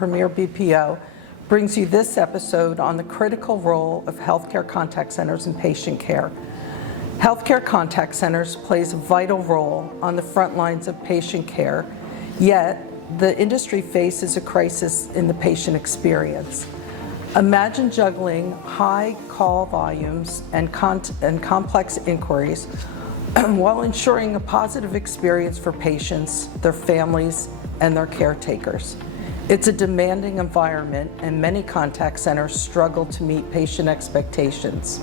premier BPO, brings you this episode on the critical role of healthcare contact centers in patient care. Healthcare contact centers plays a vital role on the front lines of patient care, yet the industry faces a crisis in the patient experience. Imagine juggling high call volumes and complex inquiries while ensuring a positive experience for patients, their families, and their caretakers. It's a demanding environment, and many contact centers struggle to meet patient expectations.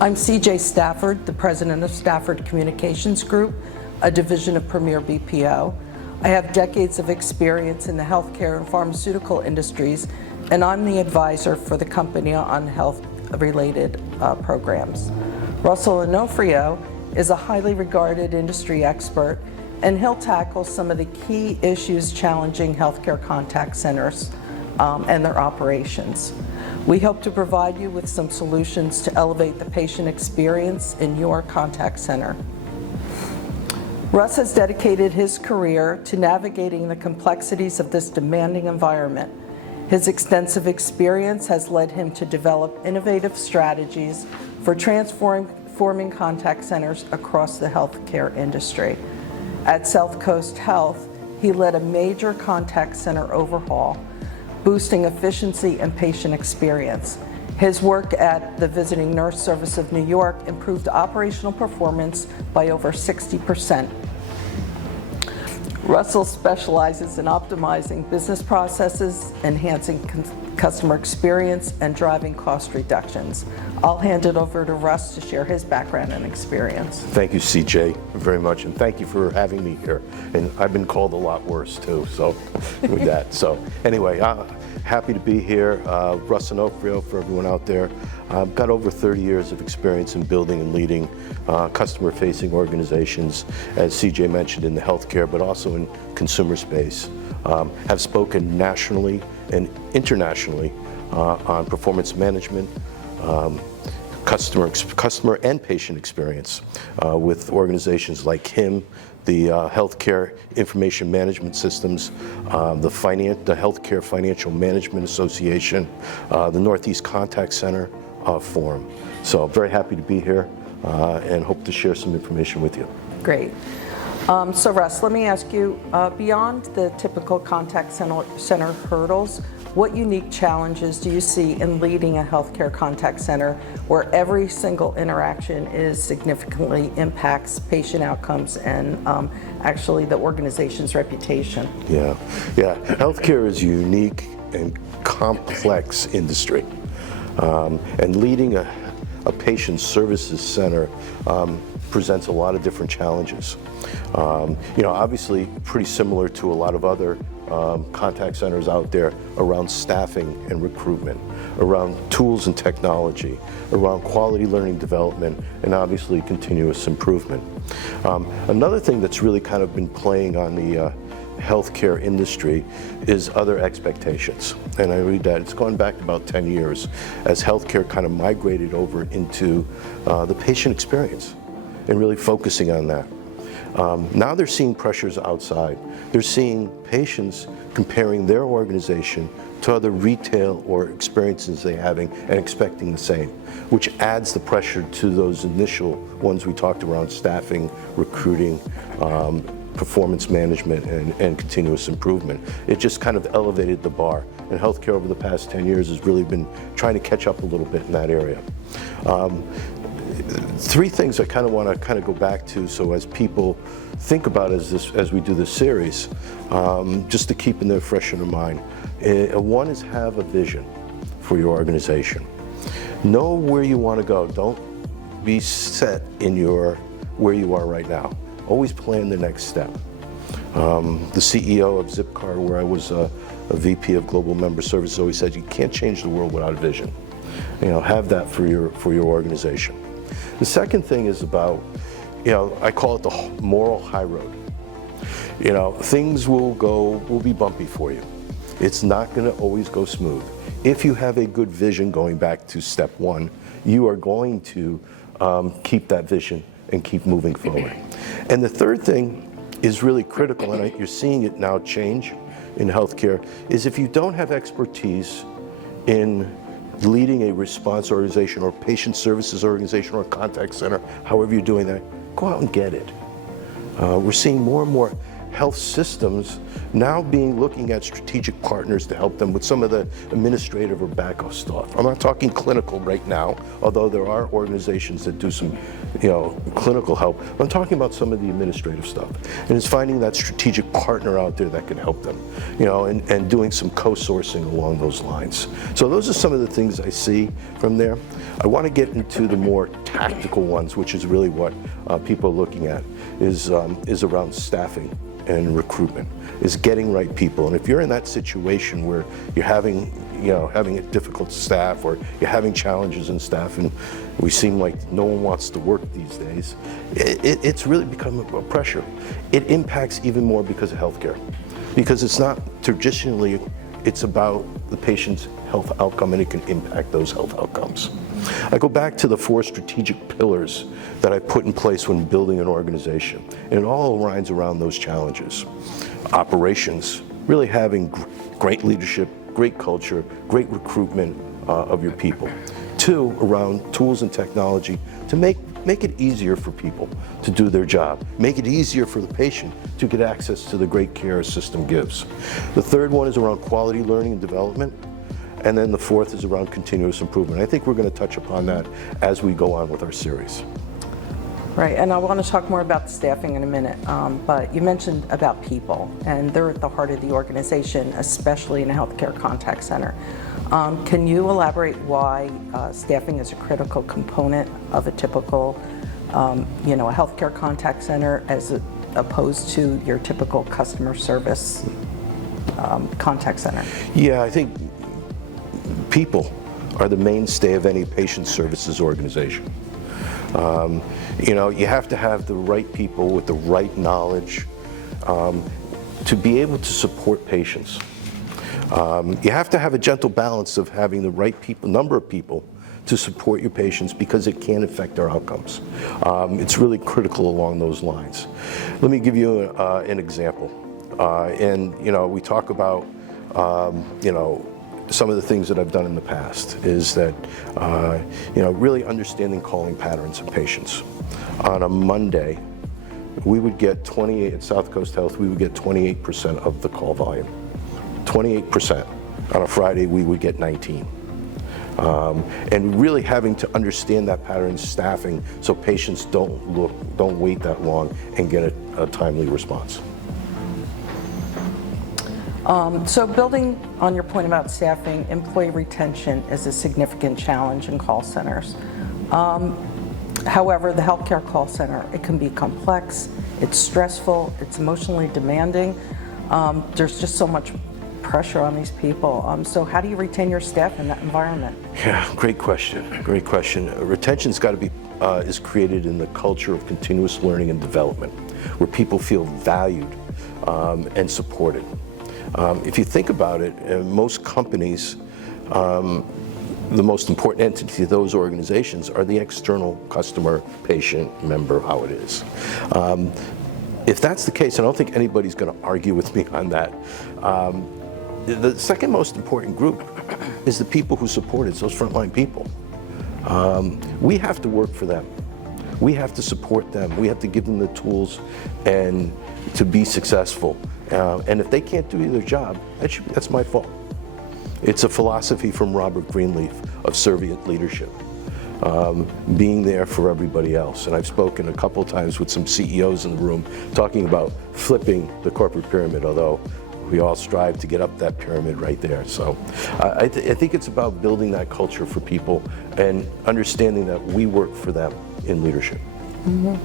I'm CJ Stafford, the president of Stafford Communications Group, a division of Premier BPO. I have decades of experience in the healthcare and pharmaceutical industries, and I'm the advisor for the company on health-related programs. Russell Onofrio is a highly regarded industry expert, and he'll tackle some of the key issues challenging healthcare contact centers and their operations. We hope to provide you with some solutions to elevate the patient experience in your contact center. Russ has dedicated his career to navigating the complexities of this demanding environment. His extensive experience has led him to develop innovative strategies for transforming contact centers across the healthcare industry. At South Coast Health, he led a major contact center overhaul, boosting efficiency and patient experience. His work at the Visiting Nurse Service of New York improved operational performance by over 60%. Russell specializes in optimizing business processes, enhancing customer experience, and driving cost reductions. I'll hand it over to Russ to share his background and experience. Thank you, CJ, very much, and thank you for having me here. And I've been called a lot worse too, so with that. So anyway, happy to be here. Russ Onofrio for everyone out there. I've got over 30 years of experience in building and leading customer-facing organizations, as CJ mentioned, in the healthcare, but also in consumer space. Have spoken nationally and internationally on performance management, customer and patient experience with organizations like HIM, the Healthcare Information Management Systems, the Healthcare Financial Management Association, the Northeast Contact Center Forum. So I'm very happy to be here and hope to share some information with you. Great. So Russ, let me ask you, beyond the typical contact center hurdles, what unique challenges do you see in leading a healthcare contact center where every single interaction significantly impacts patient outcomes and actually the organization's reputation? Yeah. Healthcare is a unique and complex industry, and leading a patient services center presents a lot of different challenges. Obviously pretty similar to a lot of other contact centers out there around staffing and recruitment, around tools and technology, around quality learning development, and obviously continuous improvement. Another thing that's really kind of been playing on the healthcare industry is other expectations. And I read that it's gone back about 10 years as healthcare kind of migrated over into the patient experience and really focusing on that. Now they're seeing pressures outside. They're seeing patients comparing their organization to other retail or experiences they're having and expecting the same, which adds the pressure to those initial ones we talked around: staffing, recruiting, performance management, and continuous improvement. It just kind of elevated the bar. And healthcare over the past 10 years has really been trying to catch up a little bit in that area. Three things I kind of want to go back to, so as people think about as we do this series, just to keep in there fresh in their mind. One is have a vision for your organization. Know where you want to go. Don't be set in where you are right now. Always plan the next step. The CEO of Zipcar, where I was a VP of Global Member Services, always said you can't change the world without a vision. Have that for your organization. The second thing is about, I call it the moral high road. Things will be bumpy for you. It's not going to always go smooth. If you have a good vision, going back to step one, you are going to keep that vision and keep moving forward. And the third thing is really critical, and you're seeing it now change, in healthcare is if you don't have expertise in leading a response organization or patient services organization or contact center, however you're doing that, go out and get it. We're seeing more and more health systems now looking at strategic partners to help them with some of the administrative or back office stuff. I'm not talking clinical right now, although there are organizations that do some, clinical help. I'm talking about some of the administrative stuff. And it's finding that strategic partner out there that can help them, and doing some co-sourcing along those lines. So those are some of the things I see from there. I want to get into the more tactical ones, which is really what people are looking at, is around staffing and recruitment, is getting right people. And if you're in that situation where you're having a difficult staff, or you're having challenges in staff, and we seem like no one wants to work these days, it's really become a pressure. It impacts even more because of healthcare, because it's not traditionally, it's about the patient's health outcome, and it can impact those health outcomes. I go back to the 4 strategic pillars that I put in place when building an organization, and it all aligns around those challenges. Operations, really having great leadership, great culture, great recruitment of your people. 2, around tools and technology to make it easier for people to do their job. Make it easier for the patient to get access to the great care a system gives. The 3rd one is around quality learning and development. And then the 4th is around continuous improvement. I think we're going to touch upon that as we go on with our series. Right, and I want to talk more about staffing in a minute, but you mentioned about people, and they're at the heart of the organization, especially in a healthcare contact center. Can you elaborate why staffing is a critical component of a typical, a healthcare contact center as opposed to your typical customer service contact center? Yeah, I think people are the mainstay of any patient services organization. You have to have the right people with the right knowledge to be able to support patients. You have to have a gentle balance of having the right number of people to support your patients, because it can affect our outcomes. It's really critical along those lines. Let me give you an example. We talk about, some of the things that I've done in the past is that, really understanding calling patterns of patients. On a Monday, we would get 28, at South Coast Health, we would get 28% of the call volume. 28%. On a Friday, we would get 19. And really having to understand that pattern, staffing, so patients don't wait that long and get a timely response. So building on your point about staffing, employee retention is a significant challenge in call centers. However, the healthcare call center, it can be complex, it's stressful, it's emotionally demanding. There's just so much pressure on these people. So how do you retain your staff in that environment? Yeah, great question. Great question. Retention's got to be is created in the culture of continuous learning and development, where people feel valued and supported. If you think about it, most companies, the most important entity of those organizations are the external customer, patient, member, how it is. If that's the case, I don't think anybody's going to argue with me on that. The second most important group is the people who support it, those frontline people. We have to work for them. We have to support them. We have to give them the tools and to be successful. And if they can't do their job, that's my fault. It's a philosophy from Robert Greenleaf of servant leadership, being there for everybody else. And I've spoken a couple of times with some CEOs in the room talking about flipping the corporate pyramid, although we all strive to get up that pyramid right there. So I think it's about building that culture for people and understanding that we work for them in leadership. Mm-hmm.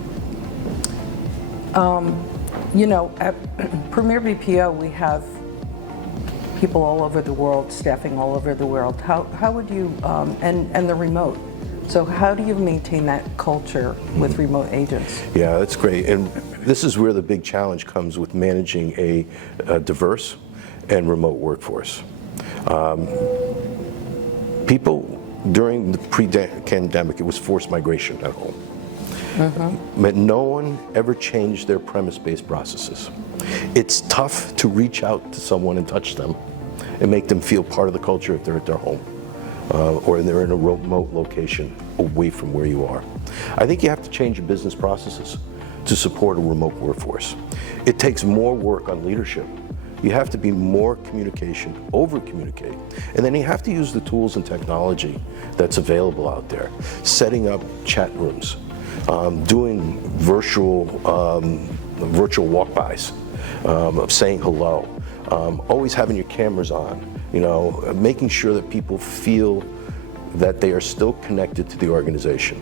At Premier BPO, we have people all over the world, staffing all over the world. How would you, and the remote. So how do you maintain that culture with remote agents? Yeah, that's great. And this is where the big challenge comes with managing a diverse and remote workforce. People during the pre-pandemic, it was forced migration at home. But no one ever changed their premise-based processes. It's tough to reach out to someone and touch them and make them feel part of the culture if they're at their home or they're in a remote location away from where you are. I think you have to change your business processes to support a remote workforce. It takes more work on leadership. You have to be more communication, over-communicate. And then you have to use the tools and technology that's available out there. Setting up chat rooms, doing virtual walk-bys, of saying hello, always having your cameras on, making sure that people feel that they are still connected to the organization.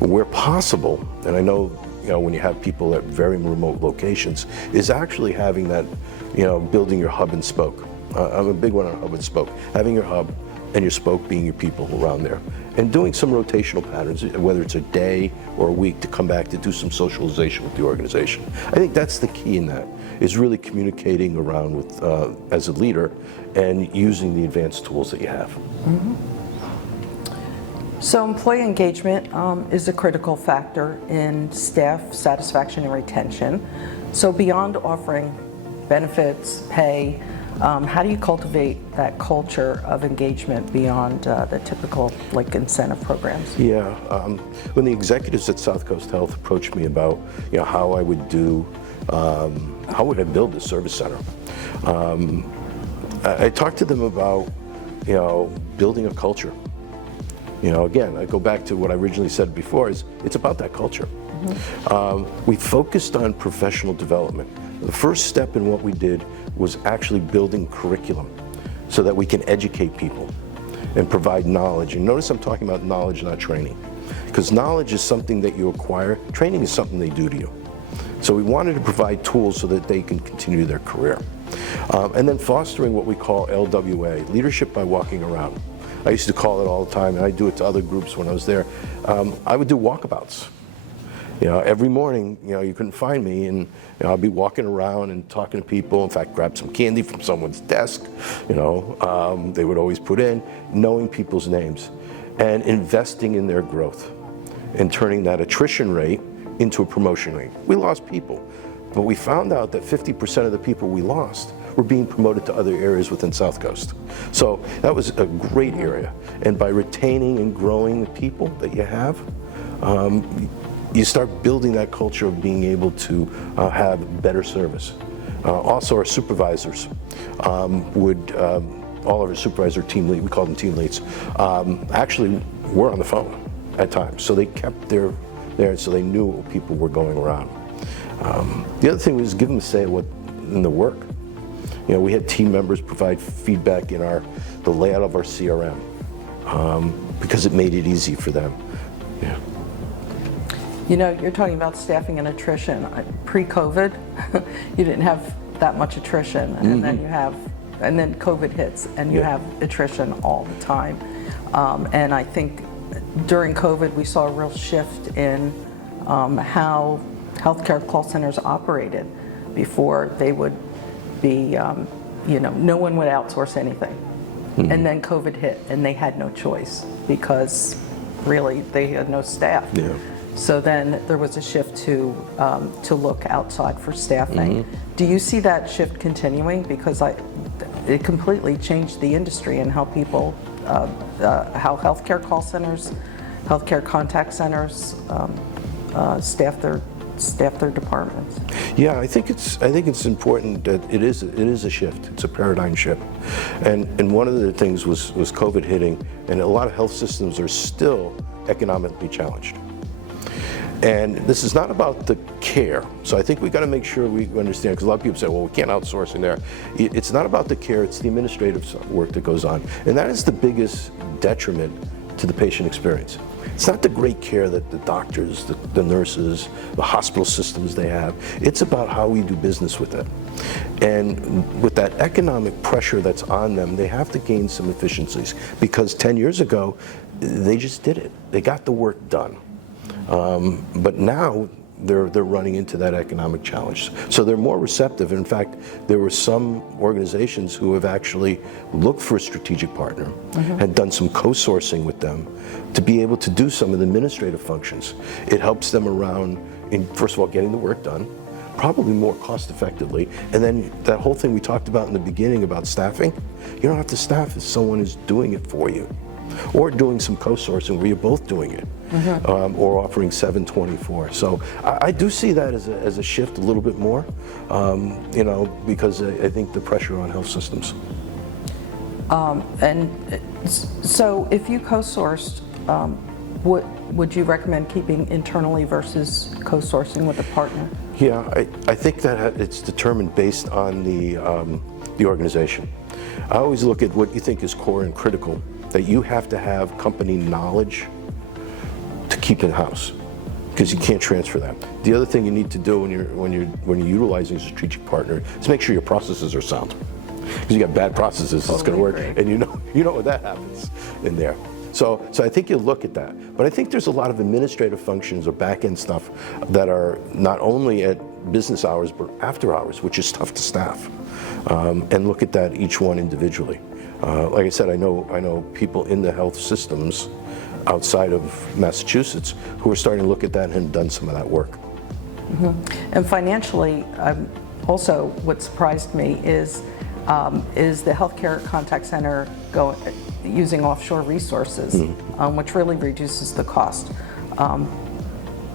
Where possible, and I know when you have people at very remote locations, is actually having that, building your hub and spoke. I'm a big one on hub and spoke. Having your hub and your spoke being your people around there. And doing some rotational patterns, whether it's a day or a week, to come back to do some socialization with the organization. I think that's the key in that, is really communicating around with, as a leader and using the advanced tools that you have. Mm-hmm. So employee engagement is a critical factor in staff satisfaction and retention. So beyond offering benefits, pay, how do you cultivate that culture of engagement beyond the typical incentive programs? Yeah, when the executives at South Coast Health approached me about how I would do, how would I build this service center, I talked to them about building a culture. Again, I go back to what I originally said before, is it's about that culture. Mm-hmm. We focused on professional development. The first step in what we did was actually building curriculum so that we can educate people and provide knowledge. And notice I'm talking about knowledge, not training. Because knowledge is something that you acquire, training is something they do to you. So we wanted to provide tools so that they can continue their career. And then fostering what we call LWA, leadership by walking around. I used to call it all the time, and I do it to other groups when I was there. I would do walkabouts. Every morning, you couldn't find me, and I'd be walking around and talking to people. In fact, grab some candy from someone's desk. They would always put in, knowing people's names, and investing in their growth, and turning that attrition rate into a promotion rate. We lost people, but we found out that 50% of the people we lost were being promoted to other areas within South Coast. So that was a great area. And by retaining and growing the people that you have, you start building that culture of being able to have better service. Also, our supervisors would, all of our supervisor team lead, we call them team leads, actually were on the phone at times. So they kept there, so they knew what people were going around. The other thing was give them a say in the work. We had team members provide feedback in the layout of our CRM because it made it easy for them. Yeah. You're talking about staffing and attrition. Pre-COVID, you didn't have that much attrition, and mm-hmm. then COVID hits, and you have attrition all the time. And I think during COVID, we saw a real shift in how healthcare call centers operated. Before, they would be, no one would outsource anything. Mm-hmm. And then COVID hit, and they had no choice because really they had no staff. Yeah. So then there was a shift to look outside for staffing. Mm-hmm. Do you see that shift continuing? Because it completely changed the industry and how people, how healthcare call centers, healthcare contact centers staff their departments. Yeah, I think it's important that it is a shift. It's a paradigm shift, and one of the things was COVID hitting, and a lot of health systems are still economically challenged. And this is not about the care. So I think we got to make sure we understand, because a lot of people say, well, we can't outsource in there. It's not about the care, it's the administrative work that goes on. And that is the biggest detriment to the patient experience. It's not the great care that the doctors, the nurses, the hospital systems they have. It's about how we do business with it. And with that economic pressure that's on them, they have to gain some efficiencies, because 10 years ago, they just did it. They got the work done. But now they're running into that economic challenge. So they're more receptive. In fact, there were some organizations who have actually looked for a strategic partner, had done some co-sourcing with them to be able to do some of the administrative functions. It helps them around in, first of all, getting the work done, probably more cost effectively. And then that whole thing we talked about in the beginning about staffing, you don't have to staff if someone is doing it for you. Or doing some co-sourcing where you're both doing it, or offering 724. So I do see that as a shift a little bit more, because I think the pressure on health systems. So if you co-sourced, would you recommend keeping internally versus co-sourcing with a partner? Yeah, I think that it's determined based on the organization. I always look at what you think is core and critical, that you have to have company knowledge to keep in-house, because you can't transfer that. The other thing you need to do when you're utilizing a strategic partner is make sure your processes are sound. Because you got bad processes, it's going to work, and you know what that happens in there. So I think you look at that. But I think there's a lot of administrative functions or back-end stuff that are not only at business hours, but after hours, which is tough to staff. And look at that, each one individually. Like I said, I know people in the health systems outside of Massachusetts who are starting to look at that and have done some of that work. And financially, also what surprised me is the healthcare contact center using offshore resources, which really reduces the cost.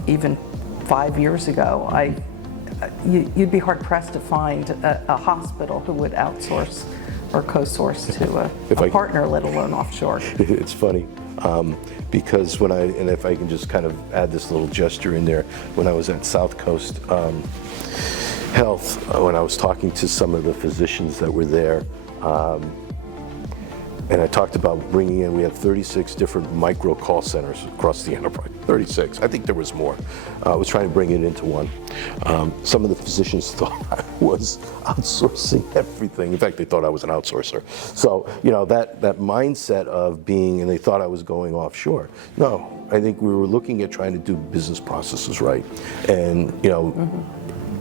Even 5 years ago, you'd be hard pressed to find a hospital who would outsource or co-source to a partner, let alone offshore. It's funny, because if I can just kind of add this little gesture in there, when I was at South Coast Health, when I was talking to some of the physicians that were there, and I talked about bringing in, we had 36 different micro call centers across the enterprise. 36, I think there was more. I was trying to bring it into one. Some of the physicians thought I was outsourcing everything. In fact, they thought I was an outsourcer. So, that mindset of being, and they thought I was going offshore. No, I think we were looking at trying to do business processes right. And,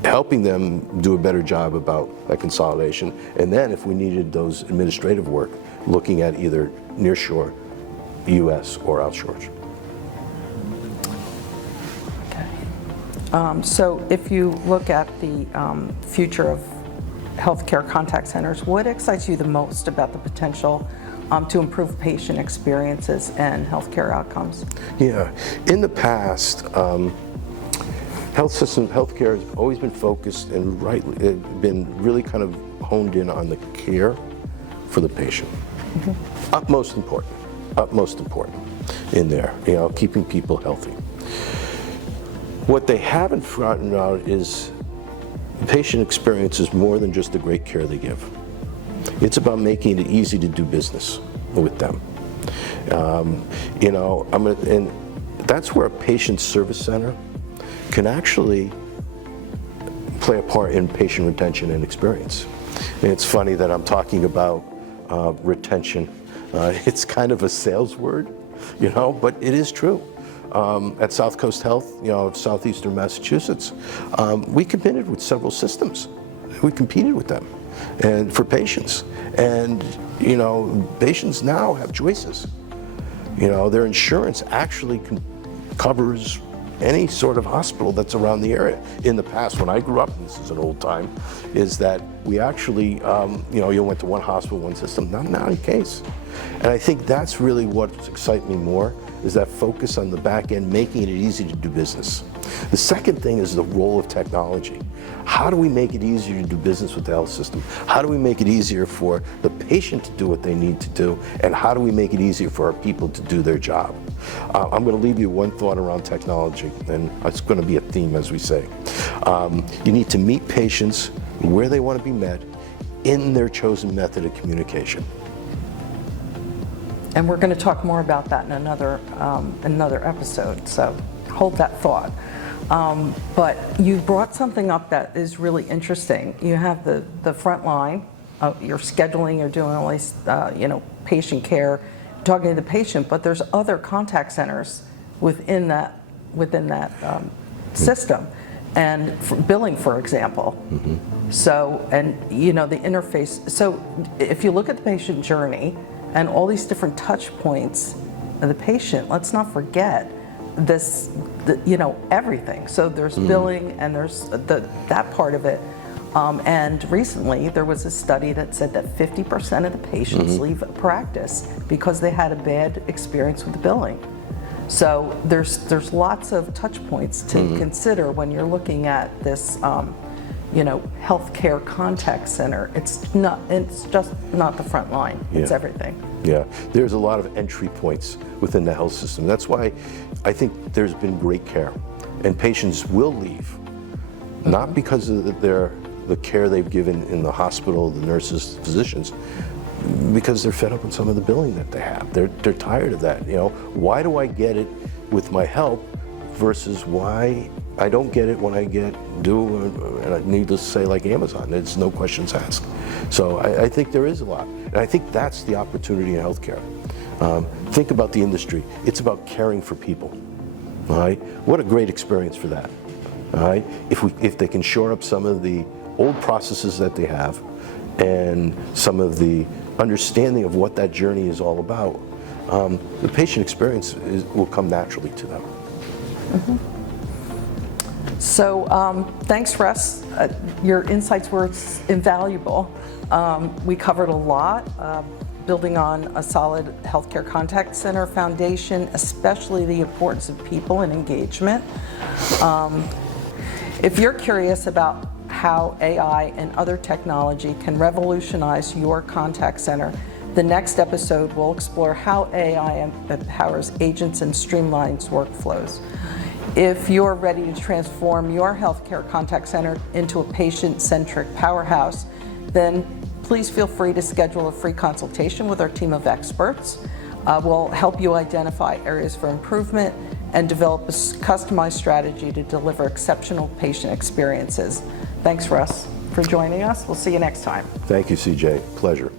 helping them do a better job about that consolidation. And then if we needed those administrative work, looking at either nearshore, US, or outshore. Okay. So if you look at the future of healthcare contact centers, what excites you the most about the potential to improve patient experiences and healthcare outcomes? Yeah, in the past, healthcare has always been focused and been really kind of honed in on the care for the patient. Utmost important in there, keeping people healthy. What they haven't forgotten about is the patient experience is more than just the great care they give. It's about making it easy to do business with them. And that's where a patient service center can actually play a part in patient retention and experience. And it's funny that I'm talking about retention. It's kind of a sales word, but it is true. At South Coast Health, Southeastern Massachusetts, we competed with several systems. We competed with them, and for patients. And patients now have choices. Their insurance actually covers any sort of hospital that's around the area. In the past, when I grew up, and this is an old time, is that we actually, you went to one hospital, one system, not the case. And I think that's really what excites me more, is that focus on the back end, making it easy to do business. The second thing is the role of technology. How do we make it easier to do business with the health system? How do we make it easier for the patient to do what they need to do? And how do we make it easier for our people to do their job? I'm going to leave you one thought around technology, and it's going to be a theme, as we say. You need to meet patients where they want to be met in their chosen method of communication. And we're going to talk more about that in another episode, so hold that thought. But you brought something up that is really interesting. You have the front line, you're scheduling, you're doing all these, patient care, talking to the patient, but there's other contact centers within that system, and for billing, for example. So, and you know, the interface. So if you look at the patient journey and all these different touch points of the patient, let's not forget this, you know, everything. So there's billing and there's that part of it. And recently there was a study that said that 50% of the patients leave a practice because they had a bad experience with the billing. So there's lots of touch points to consider when you're looking at this, you know, healthcare contact center. It's just not the front line. It's everything. Yeah, there's a lot of entry points within the health system. That's why I think there's been great care, and patients will leave, not because of the care they've given in the hospital, the nurses, physicians, because they're fed up with some of the billing that they have. They're tired of that. You know, why do I get it with my help versus why I don't get it when I and needless to say, like Amazon, it's no questions asked. So I think there is a lot, and I think that's the opportunity in healthcare. Think about the industry. It's about caring for people. All right, what a great experience for that. All right, if they can shore up some of the old processes that they have, and some of the understanding of what that journey is all about, the patient experience will come naturally to them. So thanks, Russ. Your insights were invaluable. We covered a lot, building on a solid healthcare contact center foundation, especially the importance of people and engagement. If you're curious about how AI and other technology can revolutionize your contact center, the next episode will explore how AI empowers agents and streamlines workflows. If you're ready to transform your healthcare contact center into a patient-centric powerhouse, then please feel free to schedule a free consultation with our team of experts. We'll help you identify areas for improvement and develop a customized strategy to deliver exceptional patient experiences. Thanks, Russ, for joining us. We'll see you next time. Thank you, CJ. Pleasure.